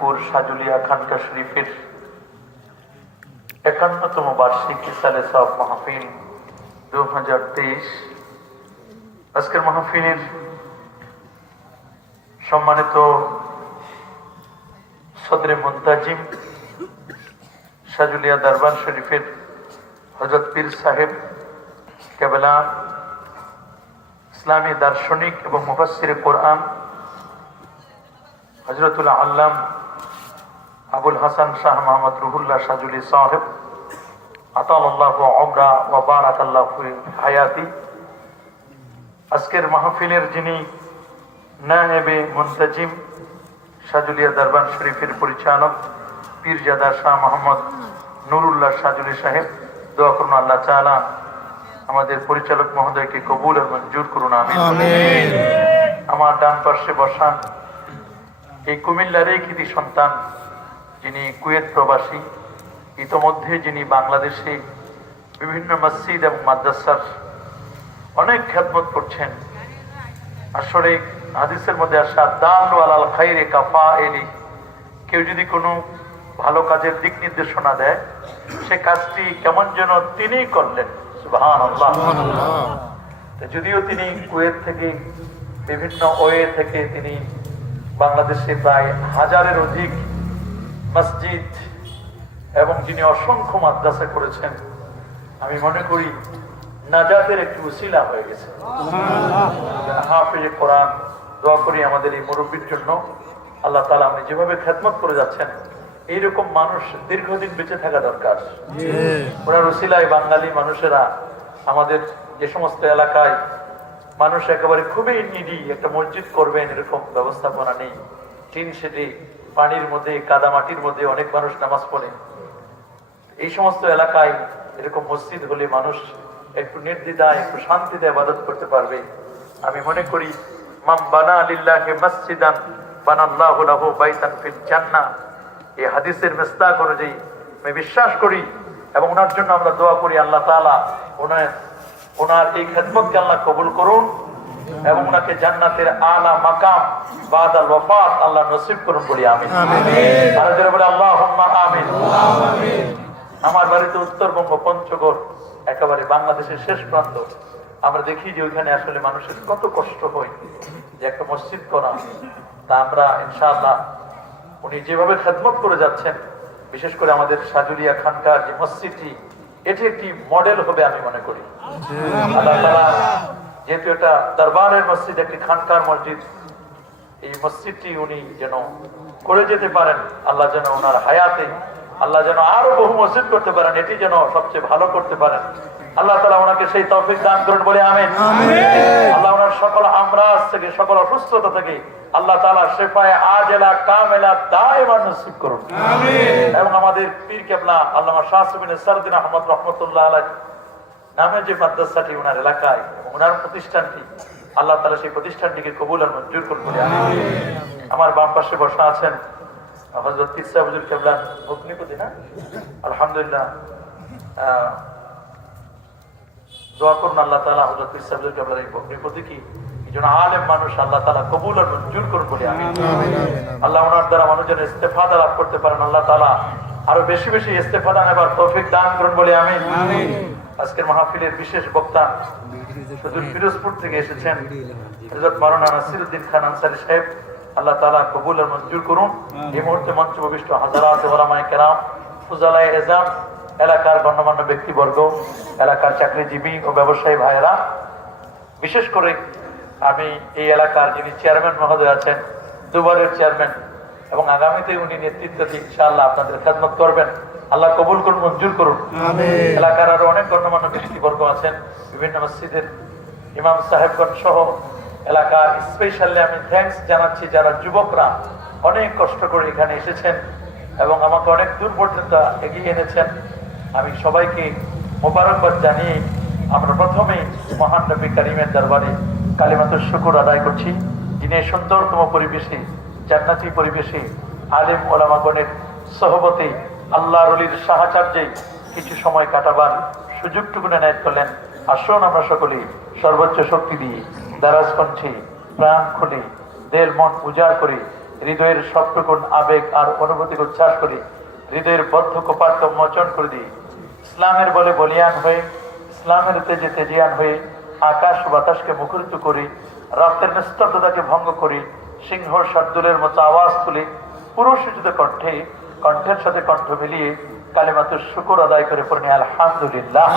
সাজুলিয়া খানকা শরীফের ৫১তম বার্ষিক ইসালে সওয়াব মাহফিল ২০২৩। আজকের মাহফিলের সম্মানিত সদরে মুনতাজিম সাজুলিয়া দরবার শরীফের হযরত পীর সাহেব কেবলা, ইসলামী দার্শনিক এবং মুফাসসিরে কোরআন হযরতুল আল্লাম আবুল হাসান শাহ মোহাম্মদ রুহুল্লাহ সাজুলি সাহেব আতালাল্লাহু উমরা ওয়া বারাকাল্লাহু ফি হায়াতি। আজকের মাহফিলের যিনি নায়েবে মুনতাজিম সাজুলিয়া দরবার শরীফের পরিচালক পীরজাদা শাহ মোহাম্মদ নুরুল্লাহ সাজুলি সাহেব, দোয়া করুন আল্লাহ তাআলা আমাদের পরিচালক মহোদয়কে কবুল আর মঞ্জুর করুন, আমিন। আমার ডান পাশে বসা এই কুমিল্লারই কৃতি সন্তান, যিনি কুয়েত প্রবাসী, ইতোমধ্যে যিনি বাংলাদেশে বিভিন্ন মসজিদ এবং মাদ্রাসার অনেক খেদমত করছেন। আসলে হাদিসের মধ্যে আসা দাল্লু আলাল খাইরি কাফাইলি, কেউ যদি কোনো ভালো কাজের দিক নির্দেশনা দেয় সে কাজটি কেমন যেন তিনিই করলেন, সুবহানাল্লাহ। যদিও তিনি কুয়েত থেকে বিভিন্ন ওয়ে থেকে তিনি বাংলাদেশে প্রায় 1000-এর অধিক মসজিদ এবং যিনি অসংখ্য মাদ্রাসা করেছেন, আমি মনে করি নাজাতের একটি উসিলা হয়ে গেছে। হাফেজে কোরআন, দোয়া করি আমাদের এই মুরব্বীর জন্য আল্লাহ তাআলা আপনি যেভাবে খেদমত করে যাচ্ছেন এইরকম মানুষ দীর্ঘদিন বেঁচে থাকা দরকার। ওনার উসিলায় বাঙালি মানুষেরা আমাদের যে সমস্ত এলাকায় মানুষ একেবারে খুবই নিডি একটা মসজিদ করবেন এরকম ব্যবস্থাপনা নেই। টিন শেডে পানির মধ্যে কাদা মাটির মধ্যে অনেক মানুষ নামাজ পড়ে। এই সমস্ত এলাকায় এরকম মসজিদ হলে মানুষ একটু নির্দ্বিধায় একটু শান্তিতে ইবাদত করতে পারবে। আমি মনে করি মান বানা লিল্লাহি মসজিদান বানাল্লাহু লাহু বাইতান ফিল জান্নাহ, এই হাদিসের মিসদাক অনুযায়ী আমি বিশ্বাস করি এবং ওনার জন্য আমরা দোয়া করি আল্লাহ তাআলা ওনার এই খেদমতকে আল্লাহ কবুল করুন এবং ওনাকে জান্নাতের আলা মাকাম বাদাল ওয়াফাত আল্লাহ নসিব করুন বলি আমিন। আর যারা বলে আল্লাহুম্মা আমিন। আমার বাড়িতে উত্তরবঙ্গ পঞ্চগড়, একেবারে বাংলাদেশের শেষ প্রান্ত। আমরা দেখি যে ওইখানে আসলে মানুষের কত কষ্ট হয় যে একটা মসজিদ করা। তা আমরা ইনশাআল্লাহ উনি যেভাবে খেদমত করে যাচ্ছেন, বিশেষ করে আমাদের সাজুলিয়া খানকার যে মসজিদটি, এটি একটি মডেল হবে আমি মনে করি। আল্লাহ তাআলা যেহেতু এটা দরবারের মসজিদ, একটি খানকার মসজিদ, এই মসজিদটি উনি যেন করে যেতে পারেন। আল্লাহ যেন ওনার হায়াতে আল্লাহ যেন আরো বহু মসজিদ করতে পারেন, এটি যেন সবচেয়ে ভালো করতে পারেন। আল্লাহ তাআলা ওনাকে সেই তৌফিক দান করুন বলে আমিন। আল্লাহ ওনার সকল আমরাজ থেকে, সকল অসুস্থতা থেকে আল্লাহ তাআলা শিফায়ে আজেলা কামেলা দায়েমা নসিব করুন, এবং আমাদের পীর কেবলা আল্লামা শাহ সুবিন সারদিন আহমদ রহমতুল্লাহ আলাইহি নামে যে মাদ্রাসাটি ওনার এলাকায়, ওনার প্রতিষ্ঠানটি, আল্লাহ তাআলা সেই প্রতিষ্ঠানটিকে কবুল আর মঞ্জুর করুন বলে আমিন। আমার বাম পাশে বসা আছেন হযরত পীর সাহেব হুজুর কেবলা ভগ্নিপতি, না আলহামদুলিল্লাহ, দোয়া করুন আল্লাহ তাআলা হযরত পীর সাহেব হুজুর কেবলার এই ভগ্নিপতি কি একজন আলেম মানুষ আল্লাহ তাআলা কবুল আর মঞ্জুর করুন বলে আমিন। আল্লাহ ওনার দ্বারা মানুষ যেন ইস্তেফাদা লাভ করতে পারেন, আল্লাহ তাআলা আরো বেশি বেশি ইস্তেফাদা নেবার তৌফিক দান করুন বলে আমিন। আজকের মাহফিলের বিশেষ বক্তা সুদূর ফিরোজপুর থেকে এসেছেন হযরত মাওলানা নাসিরউদ্দিন খান আনসারী সাহেব, আল্লাহ তাআলা কবুল আর মঞ্জুর করুন। এই মুহূর্তে মঞ্চে উপবিষ্ট হাজারাত উলামায়ে কেরাম, ফুজালায়ে এজাম, এলাকার গণ্যমান্য ব্যক্তিবর্গ, এলাকার চাকরিজীবী ও ব্যবসায়ী ভাইয়েরা, বিশেষ করে আমি এই এলাকার যিনি চেয়ারম্যান মহোদয় আছেন, দুবারের চেয়ারম্যান, এবং আগামীতে উনি নেতৃত্ব দিয়ে ইনশাআল্লাহ আপনাদের খেদমত করবেন, আল্লাহ কবুল করুন, মঞ্জুর করুন। এলাকার আরো অনেক গণ্যমান্য ব্যক্তিবর্গ আছেন, বিভিন্ন মসজিদের ইমাম সাহেবগণ সহ এলাকার স্পেশালি আমি থ্যাঙ্কস জানাচ্ছি যারা যুবকরা অনেক কষ্ট করে এখানে এসেছেন এবং আমাকে অনেক দূর পর্যন্ত এগিয়ে এনেছেন। আমি সবাইকে মোবারকবাদ জানিয়ে আমরা প্রথমে মহান নবী করিমের দরবারে কালিমাতুশ শুকর আদায় করছি, যিনি সুন্দরতম পরিবেশে, জান্নাতি পরিবেশে, আলেম ওলামাগণের সহবতে, আল্লাহর ওলির সাহায্যে কিছু সময় কাটাবার সুযোগটুকু এনায়েত করলেন। আসুন আমরা সকলে সর্বোচ্চ শক্তি দিয়ে দারাজ কণ্ঠে প্রাণ খুলে দেড় মন উজাড় করে হৃদয়ের সবটুকুন আবেগ আর অনুভূতিকে উচ্ছ্বাস করি, হৃদয়ের বদ্ধ কপাট মোচন করে দিই। ইসলামের বলে বলিয়ান হয়ে, ইসলামের তেজে তেজিয়ান হয়ে আকাশ বাতাসকে মুখরিত করি, রাতের নিস্তব্ধতাকে ভঙ্গ করি, সিংহ শার্দুলের মতো আওয়াজ তুলি, পুরুষিত কণ্ঠে কণ্ঠের সাথে কণ্ঠ মিলিয়ে কালিমাতুর শুকর আদায় করে পড়ি আলহামদুলিল্লাহ।